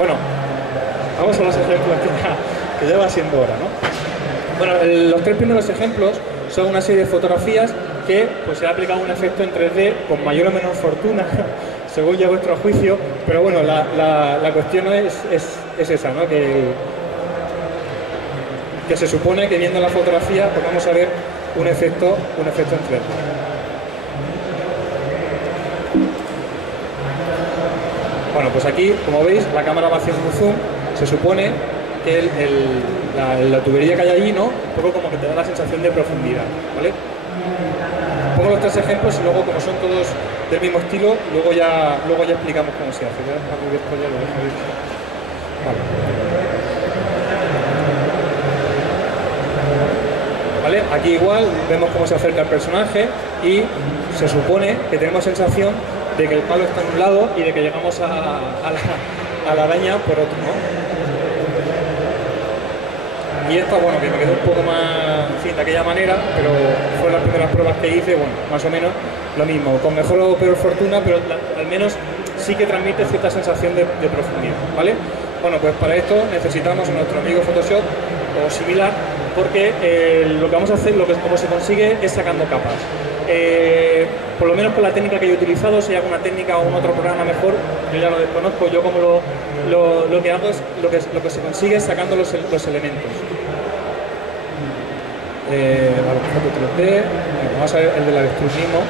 Bueno, vamos a los ejemplos que ya va siendo hora, ¿no? Bueno, los tres primeros ejemplos son una serie de fotografías que pues, se ha aplicado un efecto en 3D con mayor o menor fortuna, según ya vuestro juicio, pero bueno, la cuestión es esa, ¿no? Que se supone que viendo la fotografía pues vamos a ver un efecto en 3D. Bueno, pues aquí, como veis, la cámara va haciendo un zoom, se supone que la tubería que hay allí, ¿no? Un poco como que te da la sensación de profundidad, ¿vale? Pongo los tres ejemplos y luego, como son todos del mismo estilo, luego ya explicamos cómo se hace. Vale. Aquí igual vemos cómo se acerca el personaje y se supone que tenemos sensación de que el palo está en un lado y de que llegamos a la araña por otro, ¿no? Y esta, bueno, que me quedó un poco más, en fin, de aquella manera, pero fueron las primeras pruebas que hice, bueno, más o menos lo mismo, con mejor o peor fortuna, pero al menos sí que transmite cierta sensación de profundidad, ¿vale? Bueno, pues para esto necesitamos nuestro amigo Photoshop o similar, porque lo que vamos a hacer, como se consigue, es sacando capas. Por lo menos con la técnica que yo he utilizado, si hay alguna técnica o un otro programa mejor, yo ya lo desconozco. Yo como lo que hago es lo que se consigue es sacando los elementos. Vale, foto 3D, vamos a ver el del avestruz mismo.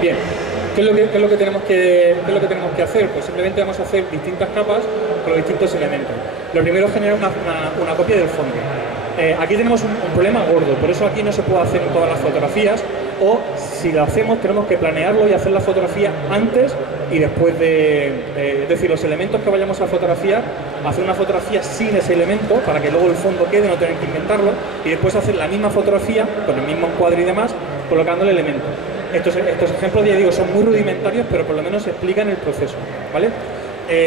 Bien, ¿qué es lo que tenemos que hacer? Pues simplemente vamos a hacer distintas capas con los distintos elementos. Lo primero es generar una copia del fondo. Aquí tenemos un problema gordo, por eso aquí no se puede hacer en todas las fotografías, o si lo hacemos tenemos que planearlo y hacer la fotografía antes y después es decir, los elementos que vayamos a fotografiar, hacer una fotografía sin ese elemento para que luego el fondo quede, no tener que inventarlo, y después hacer la misma fotografía con el mismo encuadre y demás, colocando el elemento. Estos ejemplos, ya digo, son muy rudimentarios, pero por lo menos explican el proceso, ¿vale?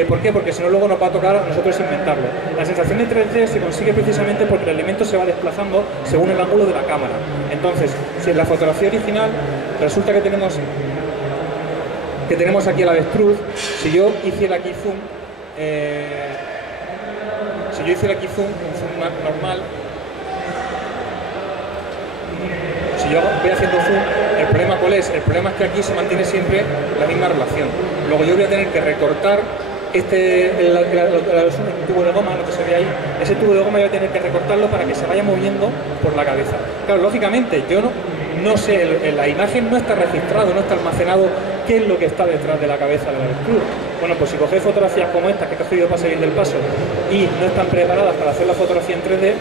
¿Por qué? Porque si no luego nos va a tocar a nosotros inventarlo. La sensación de 3D se consigue precisamente porque el elemento se va desplazando según el ángulo de la cámara. Entonces, si en la fotografía original resulta que tenemos aquí el avestruz, si yo hiciera aquí zoom, un zoom normal, si yo voy haciendo zoom, ¿el problema cuál es? El problema es que aquí se mantiene siempre la misma relación. Luego yo voy a tener que recortar el tubo de goma, lo que se ve ahí, ese tubo de goma yo voy a tener que recortarlo para que se vaya moviendo por la cabeza. Claro, lógicamente, yo no sé, en la imagen no está registrado, no está almacenado qué es lo que está detrás de la cabeza del avestruz. Bueno, pues si cogéis fotografías como esta que he cogido para salir del paso y no están preparadas para hacer la fotografía en 3D,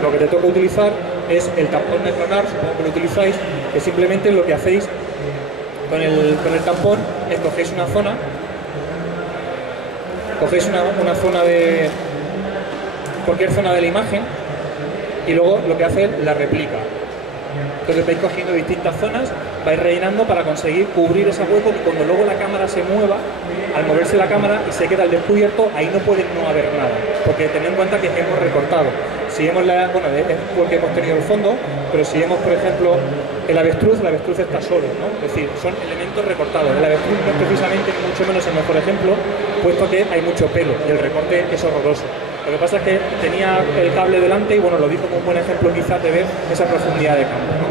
lo que te toca utilizar es el tampón de clonar, supongo que lo utilizáis, que simplemente lo que hacéis con el tampón es cogéis una zona de cualquier zona de la imagen y luego lo que hace es la replica. Entonces vais cogiendo distintas zonas, vais rellenando para conseguir cubrir ese hueco que cuando luego la cámara se mueva, al moverse la cámara y se queda al descubierto, ahí no puede no haber nada, porque tened en cuenta que hemos recortado. Si vemos es porque hemos tenido el fondo, pero si vemos, por ejemplo, el avestruz está solo, ¿no? Es decir, son elementos recortados. El avestruz no es precisamente, ni mucho menos el mejor ejemplo, puesto que hay mucho pelo y el recorte es horroroso. Lo que pasa es que tenía el cable delante y bueno, lo vi como un buen ejemplo quizás de ver esa profundidad de campo, ¿no?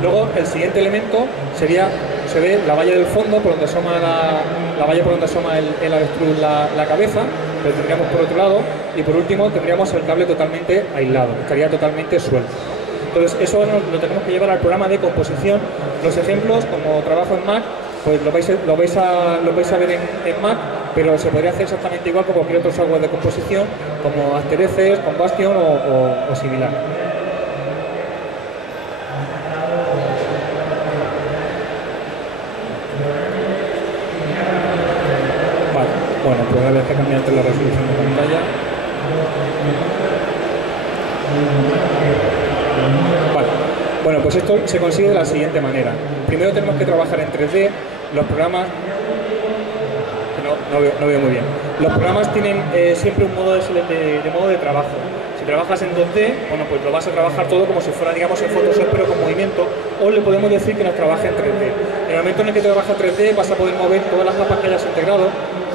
Luego el siguiente elemento se ve la valla del fondo por donde asoma la valla por donde asoma el avestruz la cabeza, lo tendríamos por otro lado, y por último tendríamos el cable totalmente aislado, estaría totalmente suelto. Entonces eso lo tenemos que llevar al programa de composición. Los ejemplos, como trabajo en Mac, pues lo vais a ver en Mac, pero se podría hacer exactamente igual como cualquier otro software de composición, como After Effects, Combustion o similar. Vale, bueno, pues ahora voy a cambiar la resolución de pantalla. Vale. Bueno, pues esto se consigue de la siguiente manera. Primero tenemos que trabajar en 3D. Los programas... No veo muy bien. Los programas tienen siempre un modo de trabajo. Si trabajas en 2D, bueno, pues lo vas a trabajar todo como si fuera, digamos, en Photoshop, pero con movimiento, o le podemos decir que nos trabaje en 3D. En el momento en el que trabaja 3D vas a poder mover todas las capas que hayas integrado,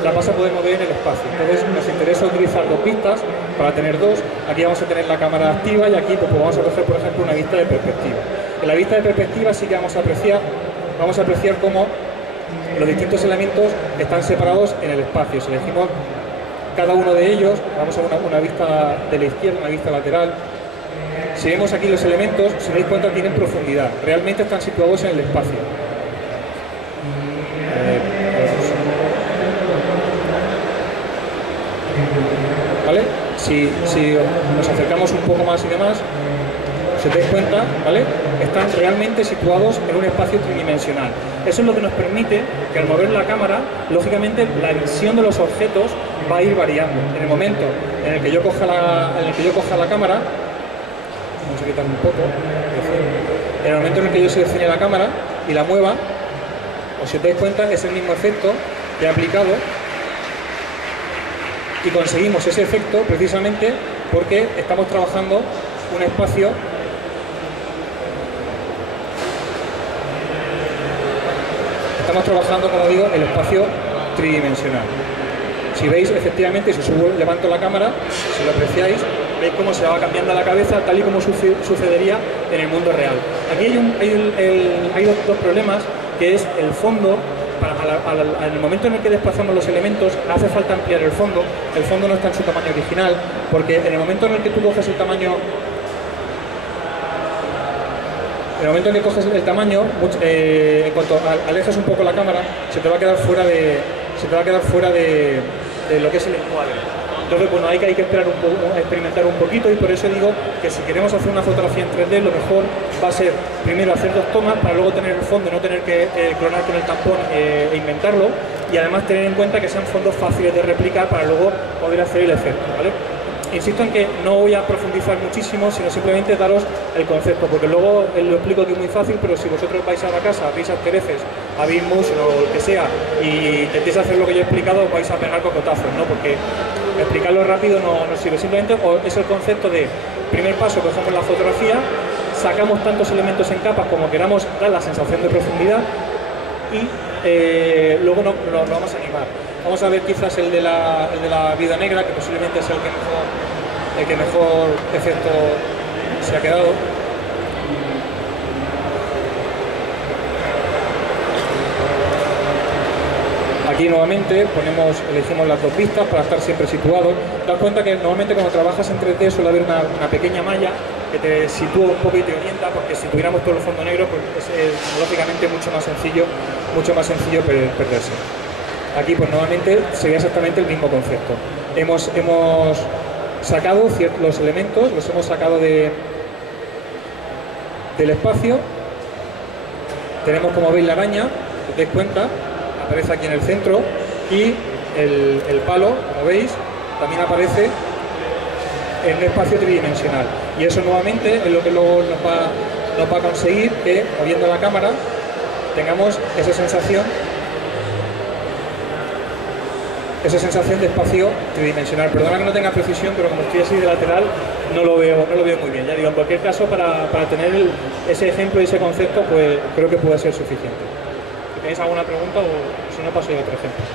las vas a poder mover en el espacio. Entonces nos interesa utilizar dos vistas para tener dos. Aquí vamos a tener la cámara activa y aquí pues vamos a coger, por ejemplo, una vista de perspectiva. En la vista de perspectiva sí que vamos a apreciar cómo los distintos elementos están separados en el espacio. Si elegimos cada uno de ellos, vamos a una vista de la izquierda, una vista lateral. Si vemos aquí los elementos, si dais cuenta tienen profundidad, realmente están situados en el espacio. ¿Vale? Si nos acercamos un poco más y demás, si os dais cuenta, ¿vale? Están realmente situados en un espacio tridimensional. Eso es lo que nos permite que al mover la cámara, lógicamente la visión de los objetos va a ir variando. En el momento en el que yo coja la cámara, vamos a quitarme un poco, en el momento en el que yo seleccione la cámara y la mueva, o si os dais cuenta, es el mismo efecto que he aplicado y conseguimos ese efecto precisamente porque estamos trabajando un espacio como digo, el espacio tridimensional. Si veis, efectivamente, si levanto la cámara, si lo apreciáis, veis cómo se va cambiando la cabeza tal y como sucedería en el mundo real. Aquí hay dos problemas, que es el fondo. En el momento en el que desplazamos los elementos hace falta ampliar el fondo no está en su tamaño original, porque en el momento en el que tú coges el tamaño, en cuanto alejas un poco la cámara, se te va a quedar fuera de lo que es el encuadre. Entonces, bueno, hay que esperar experimentar un poquito, y por eso digo que si queremos hacer una fotografía en 3D, lo mejor va a ser primero hacer dos tomas para luego tener el fondo y no tener que clonar con el tampón e inventarlo, y además tener en cuenta que sean fondos fáciles de replicar para luego poder hacer el efecto, ¿vale? Insisto en que no voy a profundizar muchísimo, sino simplemente daros el concepto, porque luego lo explico aquí muy fácil, pero si vosotros vais a la casa, veis After Effects, a Motion o lo que sea, y intentéis hacer lo que yo he explicado, os vais a pegar cocotazos, ¿no? Porque explicarlo rápido no sirve. Simplemente es el concepto de, primer paso, cogemos la fotografía, sacamos tantos elementos en capas como queramos dar la sensación de profundidad, y luego lo vamos a animar. Vamos a ver quizás el de la vida negra, que posiblemente es el que mejor efecto se ha quedado. Aquí nuevamente elegimos las dos vistas para estar siempre situados. Te das cuenta que normalmente cuando trabajas en 3D suele haber una pequeña malla que te sitúa un poco y te orienta, porque si tuviéramos todo el fondo negro, pues es lógicamente mucho más sencillo perderse. Aquí pues nuevamente sería exactamente el mismo concepto. Hemos sacado los elementos, los hemos sacado del espacio. Tenemos, como veis, la araña, os dais cuenta, aparece aquí en el centro, y el palo, como veis, también aparece en un espacio tridimensional. Y eso nuevamente es lo que luego nos va a conseguir que, moviendo la cámara, tengamos esa sensación de espacio tridimensional. Perdona que no tenga precisión, pero como estoy así de lateral no lo veo muy bien. Ya digo, en cualquier caso, para tener ese ejemplo y ese concepto, pues creo que puede ser suficiente. Si tenéis alguna pregunta, o si no, paso a otro ejemplo.